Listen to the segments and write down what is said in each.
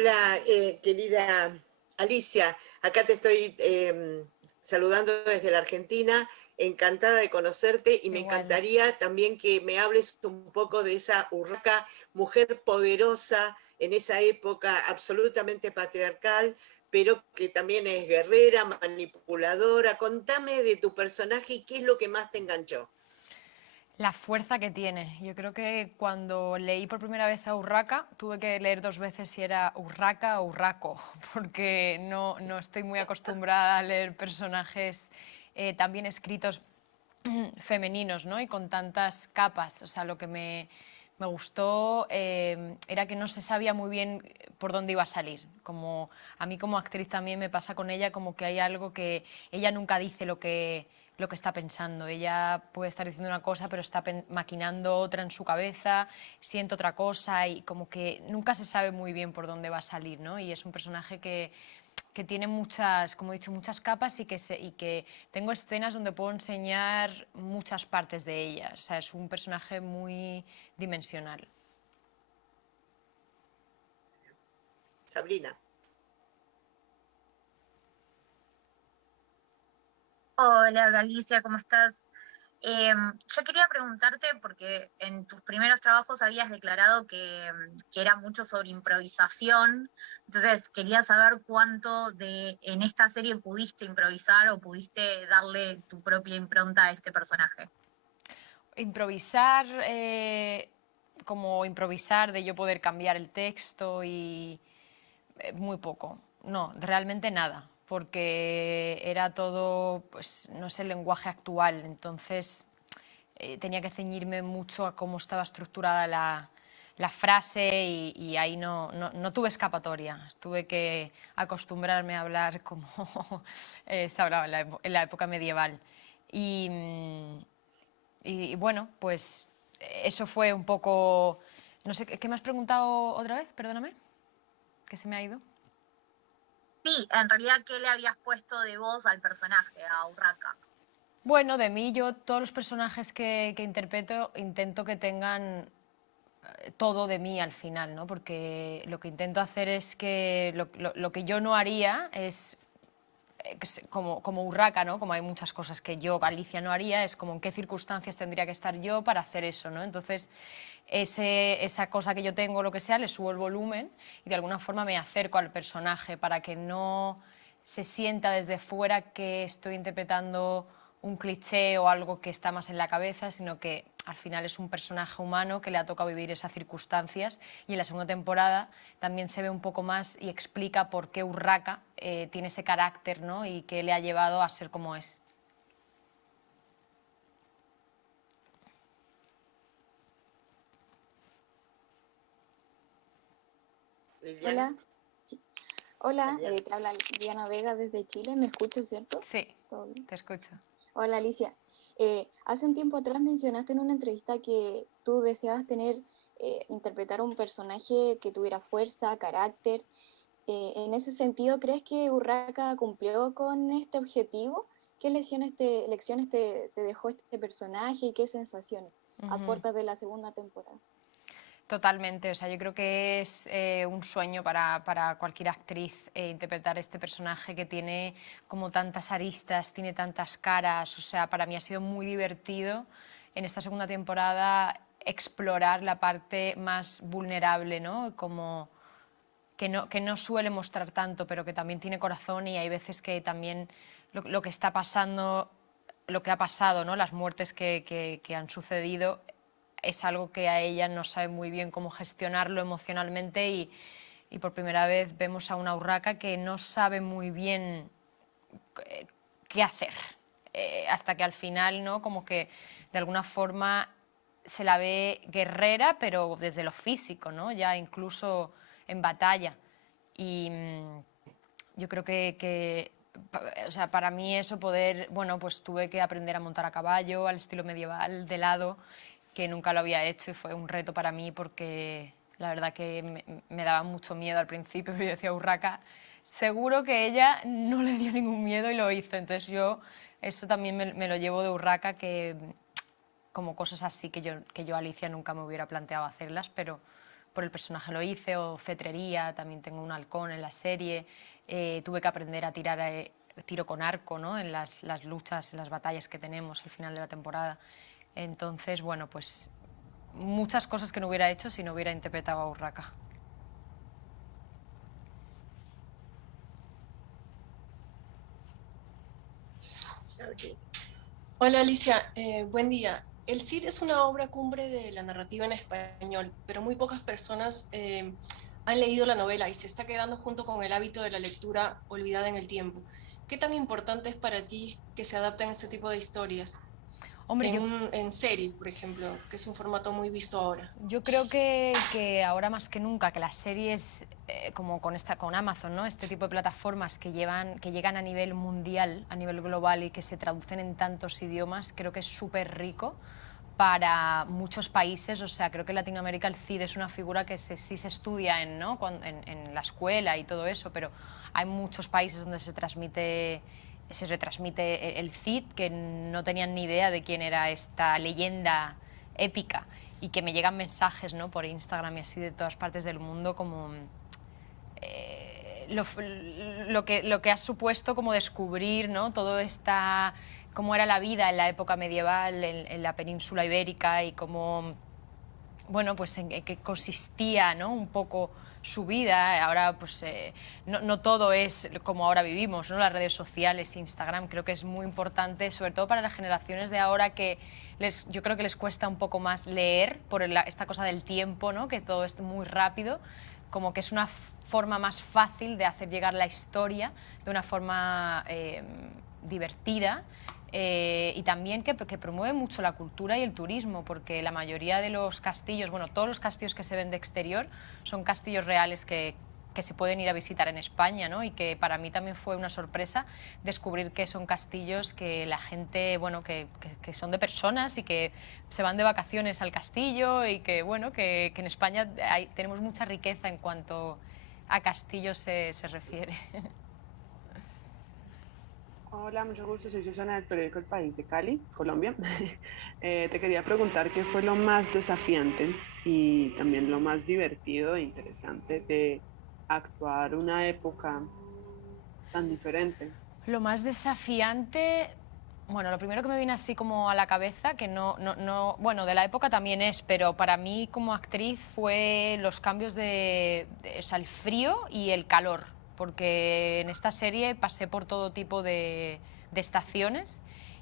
Hola, querida Alicia, acá te estoy saludando desde la Argentina, encantada de conocerte y me Igual. encantaría también que me hables un poco de esa Urraca, mujer poderosa en esa época absolutamente patriarcal, pero que también es guerrera, manipuladora. Contame de tu personaje y qué es lo que más te enganchó. La fuerza que tiene. Yo creo que cuando leí por primera vez a Urraca, tuve que leer dos veces si era Urraca o Urraco, porque no estoy muy acostumbrada a leer personajes tan bien escritos femeninos, ¿no? Y con tantas capas. O sea, lo que me gustó era que no se sabía muy bien por dónde iba a salir. Como, a mí como actriz también me pasa con ella, como que hay algo que ella nunca dice lo que está pensando. Ella puede estar diciendo una cosa, pero está maquinando otra en su cabeza, siente otra cosa y como que nunca se sabe muy bien por dónde va a salir, ¿no? Y es un personaje que tiene muchas, como he dicho, muchas capas y que tengo escenas donde puedo enseñar muchas partes de ella. O sea, es un personaje muy dimensional. Sabrina. Hola Galicia, ¿cómo estás? Yo quería preguntarte, porque en tus primeros trabajos habías declarado que era mucho sobre improvisación, entonces quería saber cuánto en esta serie pudiste improvisar o pudiste darle tu propia impronta a este personaje. Improvisar, como improvisar de yo poder cambiar el texto y muy poco. No, realmente nada, porque era todo, pues, no sé, el lenguaje actual. Entonces tenía que ceñirme mucho a cómo estaba estructurada la frase y ahí no tuve escapatoria. Tuve que acostumbrarme a hablar como se hablaba en la época medieval. Y, y bueno, pues eso fue un poco... No sé, ¿qué me has preguntado otra vez? Perdóname, que se me ha ido. Sí, en realidad, ¿qué le habías puesto de voz al personaje, a Urraca? Bueno, de mí yo todos los personajes que interpreto intento que tengan todo de mí al final, ¿no? Porque lo que intento hacer es que lo que yo no haría es como Urraca, ¿no? Como hay muchas cosas que yo, Galicia, no haría, es como en qué circunstancias tendría que estar yo para hacer eso, ¿no? Entonces, esa cosa que yo tengo, lo que sea, le subo el volumen y de alguna forma me acerco al personaje para que no se sienta desde fuera que estoy interpretando un cliché o algo que está más en la cabeza, sino que al final es un personaje humano que le ha tocado vivir esas circunstancias y en la segunda temporada también se ve un poco más y explica por qué Urraca tiene ese carácter, ¿no? Y qué le ha llevado a ser como es. Liliana. Hola, hola, Liliana. te habla Diana Vega desde Chile, ¿me escuchas, cierto? Sí, ¿Todo bien? te escucho. Hola Alicia, hace un tiempo atrás mencionaste en una entrevista que tú deseabas interpretar un personaje que tuviera fuerza, carácter. En ese sentido, ¿crees que Urraca cumplió con este objetivo? ¿Qué lecciones te dejó este personaje y qué sensaciones a puertas de la segunda temporada? Totalmente, o sea, yo creo que es un sueño para cualquier actriz interpretar este personaje que tiene como tantas aristas, tiene tantas caras, o sea, para mí ha sido muy divertido en esta segunda temporada explorar la parte más vulnerable, ¿no? Como que no suele mostrar tanto, pero que también tiene corazón y hay veces que también lo que está pasando, lo que ha pasado, ¿no? Las muertes que han sucedido es algo que a ella no sabe muy bien cómo gestionarlo emocionalmente y por primera vez vemos a una Urraca que no sabe muy bien qué hacer. Hasta que al final, ¿no? Como que de alguna forma se la ve guerrera, pero desde lo físico, ¿no? Ya incluso en batalla. Y yo creo o sea, para mí eso poder, bueno, pues tuve que aprender a montar a caballo al estilo medieval de lado, que nunca lo había hecho y fue un reto para mí porque la verdad que me daba mucho miedo al principio, pero yo decía, Urraca, seguro que ella no le dio ningún miedo y lo hizo. Entonces yo, eso también me lo llevo de Urraca, que como cosas así que yo Alicia nunca me hubiera planteado hacerlas, pero por el personaje lo hice, o cetrería, también tengo un halcón en la serie, tuve que aprender a tirar tiro con arco, ¿no? En las luchas, las batallas que tenemos al final de la temporada. Entonces, bueno, pues muchas cosas que no hubiera hecho si no hubiera interpretado a Urraca. Hola Alicia, buen día. El Cid es una obra cumbre de la narrativa en español, pero muy pocas personas han leído la novela y se está quedando junto con el hábito de la lectura olvidada en el tiempo. ¿Qué tan importante es para ti que se adapten este tipo de historias? Hombre, en serie, por ejemplo, que es un formato muy visto ahora. Yo creo que ahora más que nunca, que las series como con Amazon, ¿no? Este tipo de plataformas que llegan a nivel mundial, a nivel global y que se traducen en tantos idiomas, creo que es súper rico para muchos países. O sea, creo que en Latinoamérica el CID es una figura que sí se estudia en la escuela y todo eso, pero hay muchos países donde se retransmite el Cid, que no tenían ni idea de quién era esta leyenda épica, y que me llegan mensajes, ¿no?, por Instagram y así de todas partes del mundo, como lo que ha supuesto como descubrir, ¿no?, todo esta, cómo era la vida en la época medieval en la península ibérica, y cómo, bueno, pues en qué consistía, ¿no?, un poco su vida. Ahora pues no todo es como ahora vivimos, ¿no? Las redes sociales, Instagram, creo que es muy importante, sobre todo para las generaciones de ahora, que yo creo que les cuesta un poco más leer por esta cosa del tiempo, ¿no?, que todo es muy rápido, como que es una forma más fácil de hacer llegar la historia de una forma divertida. Y también que promueve mucho la cultura y el turismo, porque la mayoría de los castillos, bueno, todos los castillos que se ven de exterior son castillos reales que se pueden ir a visitar en España, ¿no? Y que para mí también fue una sorpresa descubrir que son castillos que la gente, bueno, que son de personas y que se van de vacaciones al castillo, y que, bueno, que en España tenemos mucha riqueza en cuanto a castillos se refiere. Hola, mucho gusto. Soy Susana del periódico El País de Cali, Colombia. Te quería preguntar qué fue lo más desafiante y también lo más divertido e interesante de actuar una época tan diferente. Lo más desafiante, bueno, lo primero que me viene así como a la cabeza, que bueno, de la época también es, pero para mí como actriz fue los cambios o sea, el frío y el calor, porque en esta serie pasé por todo tipo de estaciones,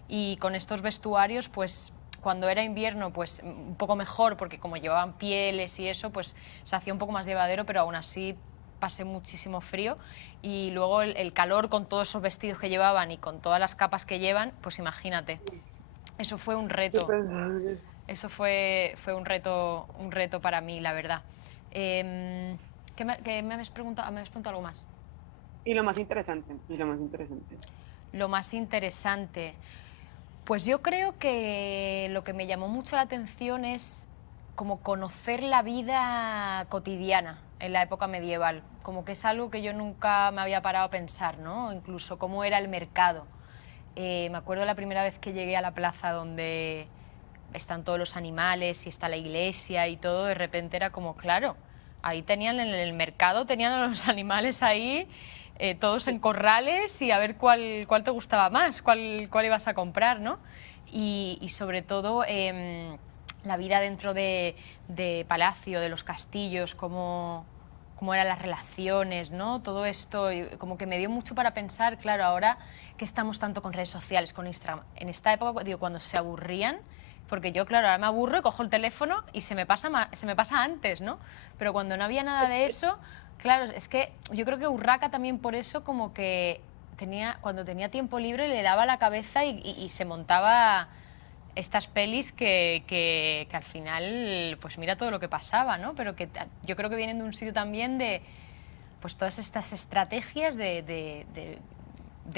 y con estos vestuarios, pues cuando era invierno, pues un poco mejor, porque como llevaban pieles y eso, pues se hacía un poco más llevadero, pero aún así pasé muchísimo frío. Y luego el calor, con todos esos vestidos que llevaban y con todas las capas que llevan, pues imagínate, eso fue un reto. Eso fue un reto para mí, la verdad. ¿Qué me habéis preguntado? ¿Me habéis preguntado algo más? Y lo más interesante, lo más interesante. Lo más interesante, pues yo creo que lo que me llamó mucho la atención es como conocer la vida cotidiana en la época medieval, como que es algo que yo nunca me había parado a pensar, ¿no? Incluso cómo era el mercado. Me acuerdo la primera vez que llegué a la plaza donde están todos los animales y está la iglesia y todo, de repente era como, claro, ahí tenían en el mercado, tenían a los animales ahí, todos en corrales, y a ver cuál te gustaba más, cuál ibas a comprar, ¿no? Y sobre todo la vida dentro de palacio, de los castillos, cómo eran las relaciones, ¿no? Todo esto, como que me dio mucho para pensar, claro, ahora que estamos tanto con redes sociales, con Instagram, en esta época, digo, cuando se aburrían, porque yo, claro, ahora me aburro, cojo el teléfono y se me pasa antes, ¿no? Pero cuando no había nada de eso, claro, es que yo creo que Urraca también por eso, como que cuando tenía tiempo libre le daba la cabeza y se montaba estas pelis que al final, pues mira todo lo que pasaba, ¿no? Pero que yo creo que vienen de un sitio también de, pues todas estas estrategias de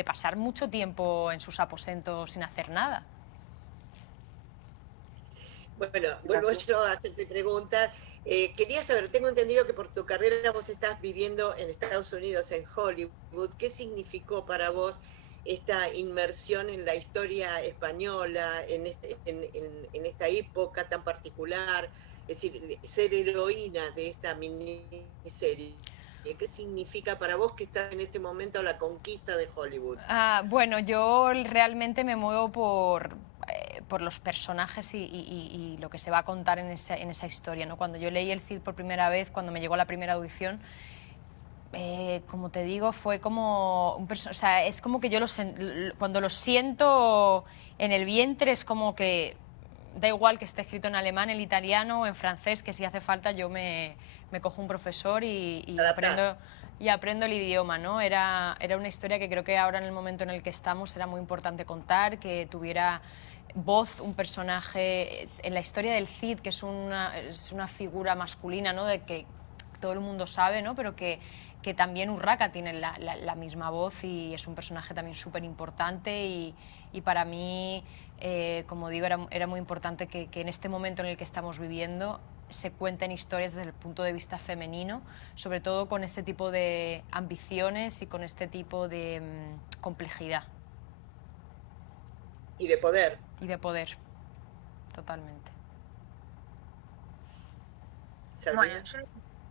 pasar mucho tiempo en sus aposentos sin hacer nada. Bueno, vuelvo yo a hacerte preguntas. Quería saber, tengo entendido que por tu carrera vos estás viviendo en Estados Unidos, en Hollywood. ¿Qué significó para vos esta inmersión en la historia española, en esta época tan particular? es decir, ser heroína de esta miniserie? ¿Qué significa para vos que estás en este momento la conquista de Hollywood? Bueno, yo realmente me muevo por los personajes y lo que se va a contar en esa historia, ¿no? Cuando yo leí El Cid por primera vez, cuando me llegó la primera audición, como te digo, fue como o sea, es como que yo cuando lo siento en el vientre es como que da igual que esté escrito en alemán, en italiano o en francés, que si hace falta yo me cojo un profesor y aprendo el idioma, ¿no? Era una historia que creo que ahora en el momento en el que estamos era muy importante contar, que tuviera voz un personaje en la historia del Cid, que es una figura masculina, ¿no? De que todo el mundo sabe, ¿no? Pero que también Urraca tiene la misma voz y es un personaje también súper importante y para mí, como digo, era muy importante que en este momento en el que estamos viviendo se cuenten historias desde el punto de vista femenino, sobre todo con este tipo de ambiciones y con este tipo de complejidad. Y de poder. Y de poder, totalmente. Bueno,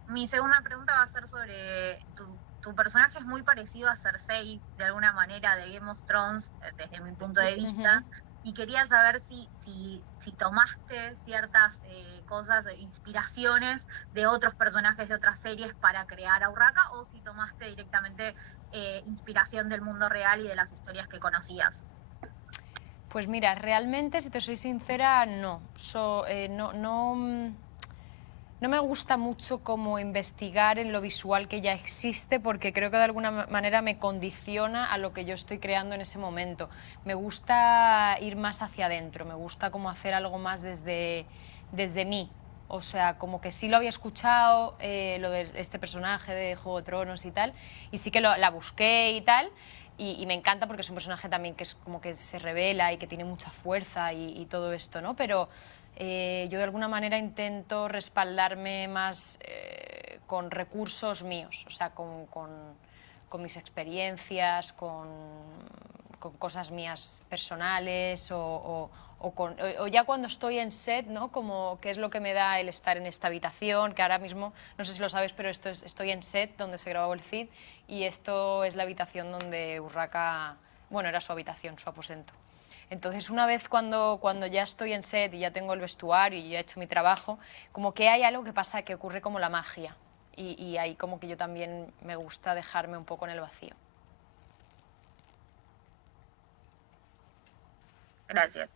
mi segunda pregunta va a ser sobre tu personaje. Es muy parecido a Cersei, de alguna manera, de Game of Thrones, desde mi punto de vista. Y quería saber si tomaste ciertas cosas, inspiraciones de otros personajes de otras series para crear a Urraca, o si tomaste directamente inspiración del mundo real y de las historias que conocías. Pues mira, realmente, si te soy sincera, no. No me gusta mucho como investigar en lo visual que ya existe, porque creo que de alguna manera me condiciona a lo que yo estoy creando en ese momento. Me gusta ir más hacia adentro, me gusta como hacer algo más desde mí. O sea, como que sí lo había escuchado, lo de este personaje de Juego de Tronos y tal, y sí que la busqué y tal, y me encanta porque es un personaje también que es como que se revela y que tiene mucha fuerza y todo esto, ¿no? Pero yo de alguna manera intento respaldarme más con recursos míos, o sea, con mis experiencias, con cosas mías personales o ya cuando estoy en set, ¿no? Como qué es lo que me da el estar en esta habitación, que ahora mismo, no sé si lo sabes, pero estoy en set donde se grabó el Cid y esto es la habitación donde Urraca, bueno, era su habitación, su aposento. Entonces, una vez cuando ya estoy en set y ya tengo el vestuario y ya he hecho mi trabajo, como que hay algo que pasa, que ocurre como la magia. Y ahí como que yo también me gusta dejarme un poco en el vacío. Gracias.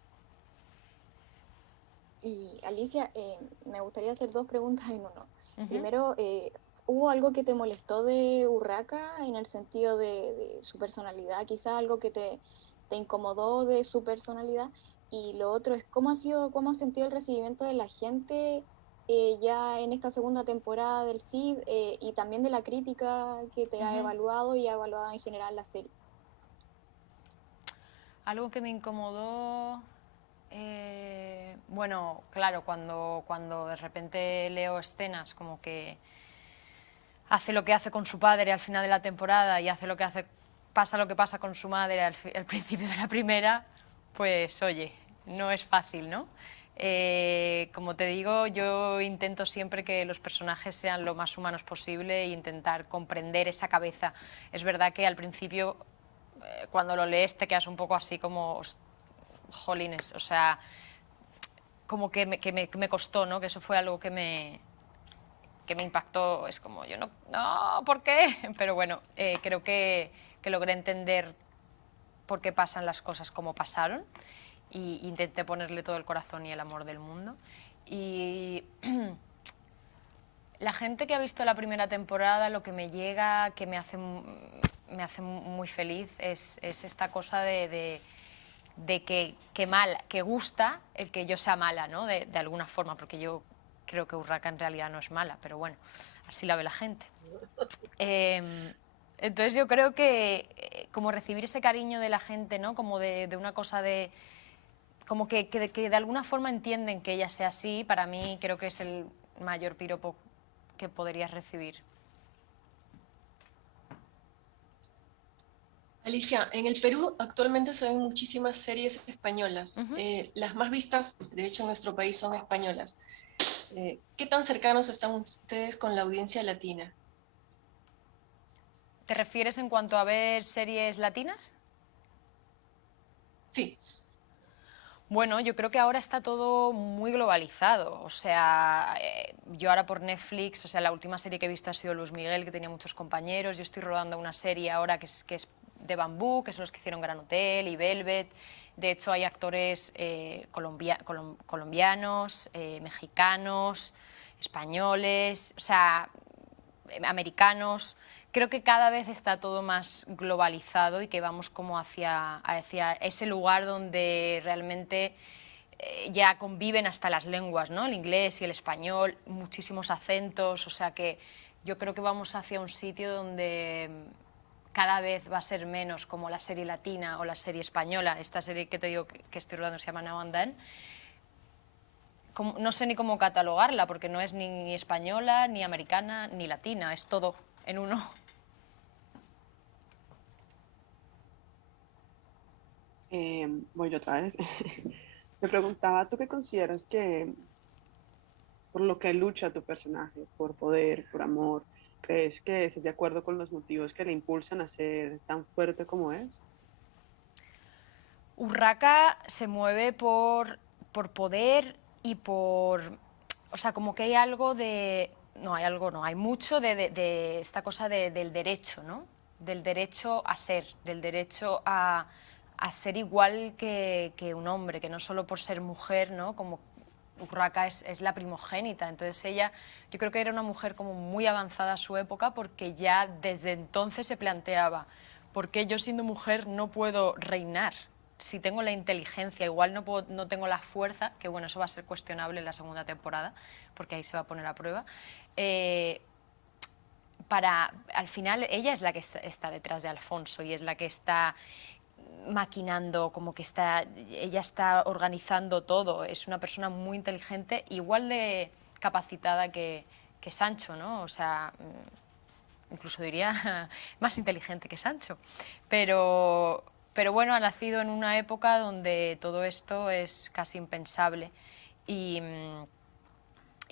Y Alicia, me gustaría hacer dos preguntas en uno. Primero, ¿hubo algo que te molestó de Urraca en el sentido de su personalidad? Quizás algo que te incomodó de su personalidad. Y lo otro es, ¿cómo has sentido el recibimiento de la gente ya en esta segunda temporada del Cid y también de la crítica que te ha evaluado y ha evaluado en general la serie? Algo que me incomodó... bueno, claro, cuando de repente leo escenas como que hace lo que hace con su padre al final de la temporada y pasa lo que pasa con su madre al principio de la primera, pues oye, no es fácil, ¿no? Como te digo, yo intento siempre que los personajes sean lo más humanos posible e intentar comprender esa cabeza. Es verdad que al principio, cuando lo lees, te quedas un poco así como... jolines, o sea, como que me costó, ¿no? Que eso fue algo que me impactó. Es como, yo no, ¿por qué? Pero bueno, creo que logré entender por qué pasan las cosas como pasaron y intenté ponerle todo el corazón y el amor del mundo. Y la gente que ha visto la primera temporada, lo que me llega, que me hace muy feliz, es esta cosa de que gusta el que yo sea mala, ¿no? De alguna forma, porque yo creo que Urraca en realidad no es mala, pero bueno, así la ve la gente. Entonces yo creo que como recibir ese cariño de la gente, ¿no? Como de una cosa de... como que de alguna forma entienden que ella sea así, para mí creo que es el mayor piropo que podrías recibir. Alicia, en el Perú actualmente se ven muchísimas series españolas. Las más vistas, de hecho, en nuestro país son españolas. ¿Qué tan cercanos están ustedes con la audiencia latina? ¿Te refieres en cuanto a ver series latinas? Sí. Bueno, yo creo que ahora está todo muy globalizado. O sea, yo ahora por Netflix, o sea, la última serie que he visto ha sido Luis Miguel, que tenía muchos compañeros. Yo estoy rodando una serie ahora que es de Bambú, que son los que hicieron Gran Hotel y Velvet. De hecho, hay actores colombianos, mexicanos, españoles, o sea, americanos. Creo que cada vez está todo más globalizado y que vamos como hacia ese lugar donde realmente ya conviven hasta las lenguas, ¿no? El inglés y el español, muchísimos acentos, o sea que yo creo que vamos hacia un sitio donde cada vez va a ser menos como la serie latina o la serie española. Esta serie que te digo que estoy rodando se llama Now and Then. No sé ni cómo catalogarla porque no es ni española, ni americana, ni latina, es todo en uno. Voy yo otra vez. Me preguntaba, ¿tú qué consideras que por lo que lucha tu personaje, por poder, por amor, crees que estás de acuerdo con los motivos que le impulsan a ser tan fuerte como es? Urraca se mueve por poder y por... O sea, como que hay algo de... No, hay algo, no, hay mucho de esta cosa del derecho, ¿no? Del derecho a ser, del derecho a ser igual que un hombre, que no solo por ser mujer, ¿no? Como Urraca es la primogénita, entonces ella, yo creo que era una mujer como muy avanzada a su época porque ya desde entonces se planteaba, ¿por qué yo siendo mujer no puedo reinar? Si tengo la inteligencia, igual no tengo la fuerza, que bueno, eso va a ser cuestionable en la segunda temporada, porque ahí se va a poner a prueba, al final ella es la que está detrás de Alfonso y es la que está maquinando, como que ella está organizando todo, es una persona muy inteligente, igual de capacitada que Sancho, ¿no? O sea, incluso diría más inteligente que Sancho, pero bueno, ha nacido en una época donde todo esto es casi impensable y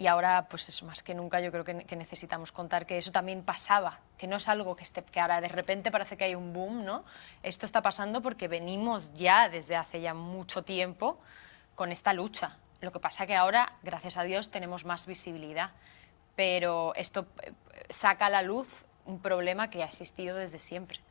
ahora, pues eso, más que nunca yo creo que necesitamos contar que eso también pasaba, que no es algo que ahora de repente parece que hay un boom, ¿no? Esto está pasando porque venimos ya desde hace ya mucho tiempo con esta lucha. Lo que pasa que ahora, gracias a Dios, tenemos más visibilidad, pero esto saca a la luz un problema que ha existido desde siempre.